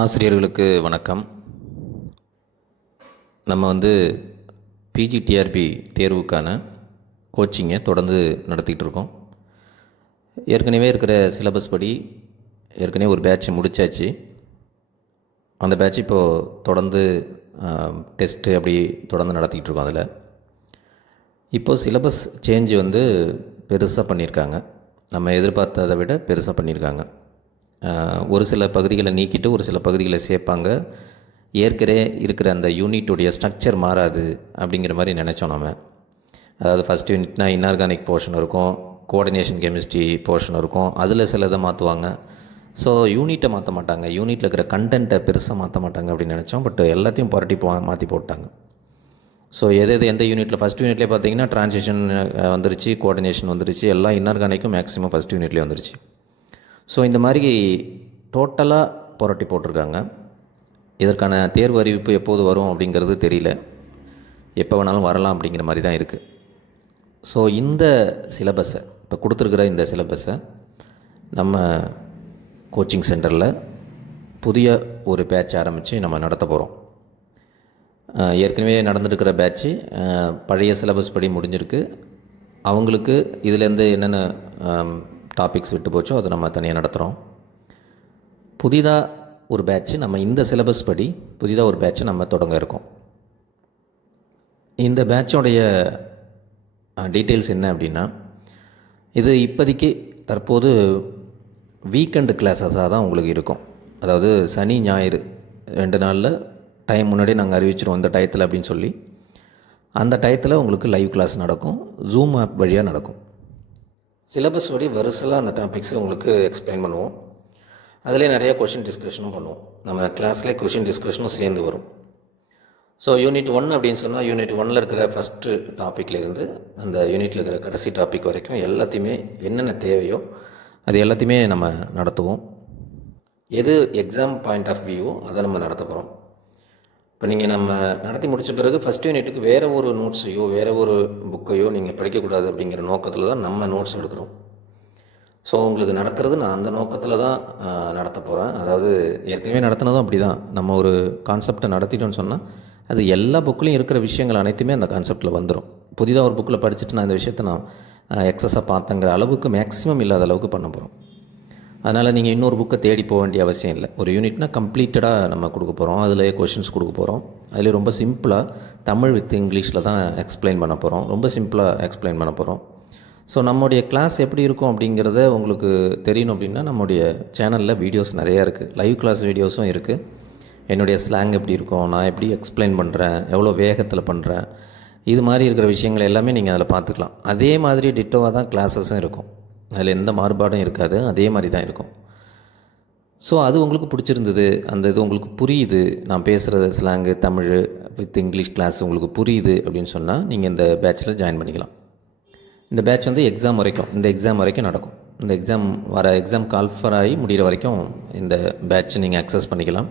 ஆசிரியர்களுக்கு வணக்கம். நம்ம பிஜிடிஆர்பி தேர்வுக்கான கோச்சிங்கை தொடர்ந்து நடத்திக்கிட்டு இருக்கோம். ஏற்கனவே இருக்கிற சிலபஸ் படி ஏற்கனவே ஒரு பேட்ச் முடித்தாச்சு. அந்த பேட்ச் இப்போது தொடர்ந்து டெஸ்ட்டு அப்படி தொடர்ந்து நடத்திக்கிட்டு இருக்கோம். அதில் இப்போது சிலபஸ் சேஞ்சு பெருசாக பண்ணியிருக்காங்க. நம்ம எதிர்பார்த்ததை விட பெருசாக பண்ணியிருக்காங்க. ஒரு சில பகுதிகளை நீக்கிட்டு ஒரு சில பகுதிகளை சேர்ப்பாங்க. ஏற்கனவே இருக்கிற அந்த யூனிட்டுடைய ஸ்ட்ரக்சர் மாறாது அப்படிங்கிற மாதிரி நினச்சோம் நம்ம. அதாவது ஃபஸ்ட் யூனிட்னா இன்ஆர்கானிக் போர்ஷன் இருக்கும், கோஆர்டினேஷன் கெமிஸ்ட்ரி போர்ஷன் இருக்கும், அதில் சிலதை மாற்றுவாங்க. ஸோ யூனிட்டை மாற்ற மாட்டாங்க, யூனிட்டில் இருக்கிற கண்டென்ட்டை பெருசாக மாற்ற மாட்டாங்க அப்படின்னு நினச்சோம். பட் எல்லாத்தையும் புரட்டி மாற்றி போட்டாங்க. ஸோ எந்த யூனிட்டில் ஃபஸ்ட் யூனிட்லேயே பார்த்தீங்கன்னா ட்ரான்சிஷன் வந்துருச்சு, கோஆர்டினேஷன் வந்துருச்சு, எல்லாம் இன்ஆர்கானிக்கும் மேக்ஸிமம் ஃபஸ்ட் யூனிட்லேயே வந்துருச்சு. ஸோ இந்த மாதிரி டோட்டலாக புரட்டி போட்டிருக்காங்க. இதற்கான தேர்வு அறிவிப்பு எப்போது வரும் அப்படிங்கிறது தெரியல. எப்போ வேணாலும் வரலாம் அப்படிங்கிற மாதிரி தான் இருக்குது. ஸோ இந்த சிலபஸை இப்போ கொடுத்துருக்குற இந்த சிலபஸை நம்ம கோச்சிங் சென்டரில் புதிய ஒரு பேட்ச் ஆரம்பித்து நம்ம நடத்த போகிறோம். ஏற்கனவே நடந்துருக்கிற பேட்ச்சு பழைய சிலபஸ் படி முடிஞ்சிருக்கு. அவங்களுக்கு இதிலேருந்து என்னென்ன டாபிக்ஸ் விட்டு போச்சோ அதை நம்ம தனியாக நடத்துகிறோம். புதிதாக ஒரு பேட்ச்சு நம்ம இந்த சிலபஸ் படி புதிதாக ஒரு பேட்ச்சை நம்ம தொடங்க இருக்கோம். இந்த பேட்சோடைய டீட்டெயில்ஸ் என்ன அப்படின்னா, இது இப்போதைக்கு தற்போது வீக்கெண்டு கிளாஸஸாக தான் உங்களுக்கு இருக்கும். அதாவது சனி ஞாயிறு 2 நாளில் டைம் முன்னாடியே நாங்கள் அறிவிச்சிருவோம் இந்த டயத்தில் அப்படின்னு சொல்லி. அந்த டயத்தில் உங்களுக்கு லைவ் கிளாஸ் நடக்கும், ஜூம் ஆப் வழியாக நடக்கும். சிலபஸ் படி வரிசலாக அந்த டாபிக்ஸை உங்களுக்கு எக்ஸ்பிளைன் பண்ணுவோம். அதிலே நிறைய கொஷின் டிஸ்கஷனும் பண்ணுவோம். நம்ம கிளாஸ்லேயே கொஷின் டிஸ்கஷனும் சேர்ந்து வரும். ஸோ யூனிட் 1 அப்படின்னு சொன்னால் யூனிட் 1 இருக்கிற ஃபஸ்ட்டு டாப்பிக்லேருந்து அந்த யூனிட்டில் இருக்கிற கடைசி டாபிக் வரைக்கும் எல்லாத்தையுமே என்னென்ன தேவையோ அது எல்லாத்தையுமே நம்ம நடத்துவோம். எது எக்ஸாம் பாயிண்ட் ஆஃப் வியூவோ அதை நம்ம நடத்த போகிறோம். இப்போ நீங்கள் நம்ம நடத்தி முடித்த பிறகு ஃபஸ்ட் யூனிட்டுக்கு வேறு ஒரு நோட்ஸையோ வேறு ஒரு புக்கையோ நீங்கள் படிக்கக்கூடாது அப்படிங்கிற நோக்கத்தில் தான் நம்ம நோட்ஸ் எடுக்கிறோம். ஸோ உங்களுக்கு நடத்துறது நான் அந்த நோக்கத்தில் தான் நடத்த போகிறேன். அதாவது ஏற்கனவே நடத்தினதும் அப்படி தான். நம்ம ஒரு கான்செப்டை நடத்திட்டோன்னு சொன்னால் அது எல்லா புக்லேயும் இருக்கிற விஷயங்கள் அனைத்துமே அந்த கான்செப்டில் வந்துடும். புதிதாக ஒரு புக்கில் படிச்சுட்டு நான் இந்த விஷயத்தை நான் எக்ஸஸாக பார்த்தங்கிற அளவுக்கு மேக்ஸிமம் இல்லாத அளவுக்கு பண்ண போகிறோம். அதனால் நீங்கள் இன்னொரு புக்கை தேடி போக வேண்டிய அவசியம் இல்லை. ஒரு யூனிட்னா கம்ப்ளீட்டடாக நம்ம கொடுக்க போகிறோம். அதில் கொஷின்ஸ் கொடுக்க போகிறோம். அதில் ரொம்ப சிம்பிளாக தமிழ் வித் இங்கிலீஷில் தான் எக்ஸ்பிளைன் பண்ண போகிறோம். ரொம்ப சிம்பிளாக எக்ஸ்பிளைன் பண்ண போகிறோம். ஸோ நம்முடைய கிளாஸ் எப்படி இருக்கும் அப்படிங்கிறத உங்களுக்கு தெரியணும் அப்படின்னா நம்முடைய சேனலில் வீடியோஸ் நிறையா இருக்குது. லைவ் கிளாஸ் வீடியோஸும் இருக்குது. என்னுடைய ஸ்லாங் எப்படி இருக்கும், நான் எப்படி எக்ஸ்பிளைன் பண்ணுறேன், எவ்வளோ வேகத்தில் பண்ணுறேன், இது மாதிரி இருக்கிற விஷயங்கள் எல்லாமே நீங்கள் அதில் பார்த்துக்கலாம். அதே மாதிரி டிட்டோவாக தான் கிளாஸஸும் இருக்கும். அதில் எந்த மாறுபாடும் இருக்காது, அதே மாதிரி தான் இருக்கும். ஸோ அது உங்களுக்கு பிடிச்சிருந்தது, அந்த இது உங்களுக்கு புரியுது, நான் பேசுகிற slang Tamil with English class உங்களுக்கு புரியுது அப்படின்னு சொன்னால் நீங்கள் இந்த பேட்சில் ஜாயின் பண்ணிக்கலாம். இந்த பேட்ச் எக்ஸாம் வரைக்கும், இந்த எக்ஸாம் வரைக்கும் நடக்கும். இந்த எக்ஸாம் கால்ஃபர் ஆகி முடிகிற வரைக்கும் இந்த பேட்ச் நீங்கள் அக்சஸ் பண்ணிக்கலாம்.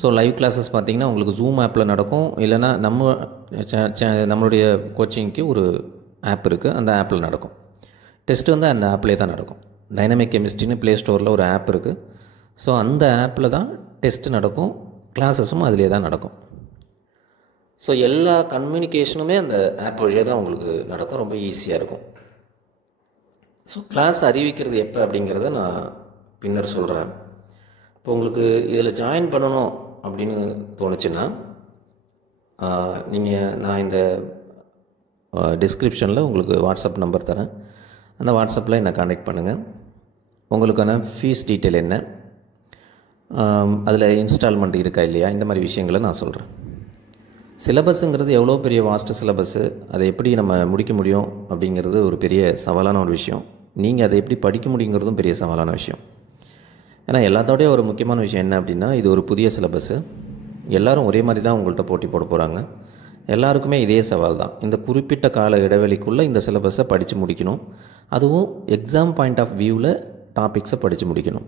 ஸோ லைவ் கிளாஸஸ் பார்த்திங்கன்னா உங்களுக்கு ஜூம் ஆப்பில் நடக்கும். இல்லைனா நம்மளுடைய கோச்சிங்க்கு ஒரு ஆப் இருக்குது, அந்த ஆப்பில் நடக்கும். டெஸ்ட்டு அந்த ஆப்லேயே தான் நடக்கும். டைனமிக் கெமிஸ்ட்ரின்னு ப்ளே ஸ்டோரில் ஒரு ஆப் இருக்குது. ஸோ அந்த ஆப்பில் தான் டெஸ்ட்டு நடக்கும், கிளாஸஸும் அதிலே தான் நடக்கும். ஸோ எல்லா கம்யூனிகேஷனுமே அந்த ஆப் வழியாக தான் உங்களுக்கு நடக்கும். ரொம்ப ஈஸியாக இருக்கும். ஸோ கிளாஸ் அறிவிக்கிறது எப்போ அப்படிங்கிறத நான் பின்னர் சொல்கிறேன். இப்போ உங்களுக்கு இதில் ஜாயின் பண்ணணும் அப்படின்னு தோணுச்சுன்னா நான் இந்த டிஸ்கிரிப்ஷனில் உங்களுக்கு வாட்ஸ்அப் நம்பர் தரேன். அந்த வாட்ஸ்அப்பில் என்னை கான்டெக்ட் பண்ணுங்கள். உங்களுக்கான ஃபீஸ் டீட்டெயில் என்ன, அதில் இன்ஸ்டால்மெண்ட் இருக்கா இல்லையா, இந்த மாதிரி விஷயங்களை நான் சொல்கிறேன். சிலபஸுங்கிறது எவ்வளோ பெரிய வாஸ்ட் சிலபஸ்ஸு, அதை எப்படி நம்ம முடிக்க முடியும் அப்படிங்கிறது ஒரு பெரிய சவாலான ஒரு விஷயம். நீங்கள் அதை எப்படி படிக்க முடியுங்கிறதும் பெரிய சவாலான விஷயம். ஏன்னா எல்லாத்தோடைய ஒரு முக்கியமான விஷயம் என்ன அப்படின்னா, இது ஒரு புதிய சிலபஸ்ஸு. எல்லோரும் ஒரே மாதிரி தான் உங்கள்கிட்ட போட்டி போட போகிறாங்க. எல்லாருக்குமே இதே சவால் தான். இந்த குறிப்பிட்ட கால இடைவெளிக்குள்ளே இந்த சிலபஸை படித்து முடிக்கணும். அதுவும் எக்ஸாம் பாயிண்ட் ஆஃப் வியூவில் டாபிக்ஸை படித்து முடிக்கணும்.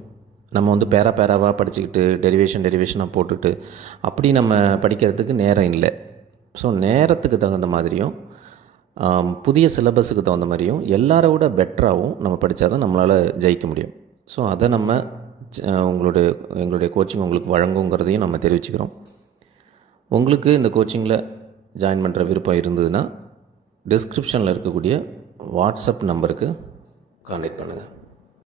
நம்ம பேராவாக படிச்சுக்கிட்டு டெரிவேஷனாக போட்டுட்டு அப்படி நம்ம படிக்கிறதுக்கு நேரம் இல்லை. ஸோ நேரத்துக்கு தகுந்த மாதிரியும் புதிய சிலபஸுக்கு தகுந்த மாதிரியும் எல்லாரை விட பெட்டராகவும் நம்ம படித்தா தான் நம்மளால் ஜெயிக்க முடியும். ஸோ அதை நம்ம எங்களுடைய கோச்சிங் உங்களுக்கு வழங்குங்கிறதையும் நம்ம தெரிவிச்சுக்கிறோம். உங்களுக்கு இந்த கோச்சிங்கில் ஜாயின் பண்ணுற விருப்பம் இருந்ததுன்னா டிஸ்கிரிப்ஷனில் இருக்கக்கூடிய வாட்ஸ்அப் நம்பருக்கு கான்டாக்ட் பண்ணுங்கள்.